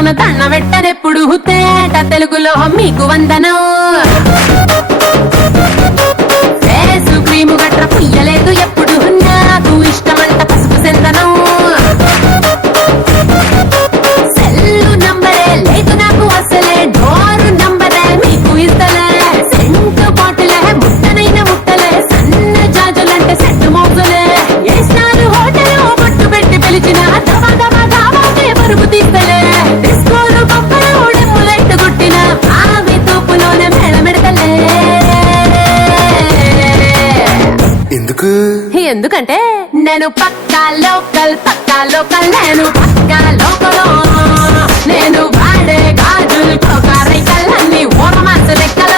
లోన దండ పెట్టనెప్పుడు తేట తెలుగులో మీకు వందనం ఫేసు క్రీము గట్ర పుయ్యలేదు ఎప్పుడు నాకు ఇష్టమంట పసుపు సెందనం సెల్లు నంబరే లేదు నాకు అసలే డోరు నంబరే మీకు ఇస్తలే సెంటు బాటిలే ముట్టనైన ముట్టలే సన్న జాజులంటే సెట్టు మోగులే ఏ స్టార్ హోటల్ బొట్టు పెట్టి పిలిచిన దవా దవా దావాకే పరుపు తీస్తలే డిస్కోలు బొమ్మలు డెమ్ములెట్టు కొట్టిన ఆమె తూపులోనే మేళమెడతలే ఎందుకంటే నేను పక్కా లోకల్ నేను పక్కా లోకల్ నేను వాడే గాజులు కోకారైకల్ అన్ని ఓర మాస లెక్కలు